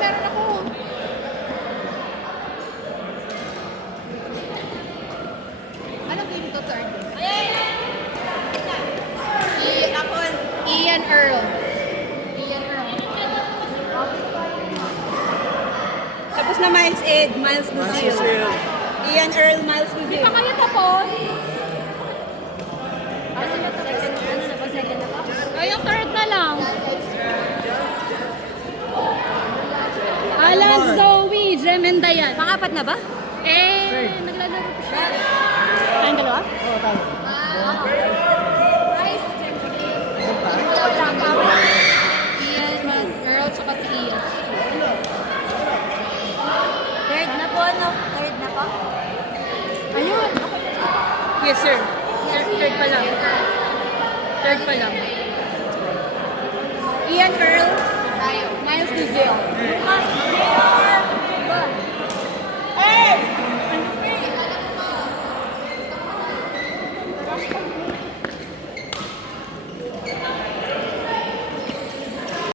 meron ako. Anong game to, third? Ian Earl. Ian Earl. Tapos na Miles Ed, Miles Lucille. Ian Earl, Miles Di Lucille. pa kayo tapos? Ay, yung third na lang. Alan, Zoe, Jem, and Dayan. Pangapat na ba? Naglalaro pa siya. Tayong dalawa? Oo, tama. Rice, Jem, Ian, Earl, tsaka si Ian. Third na po, ano? Third na po? Ayun. Yes, sir. Third pa lang. Third pa lang. Ian Earl, Miles Lucille.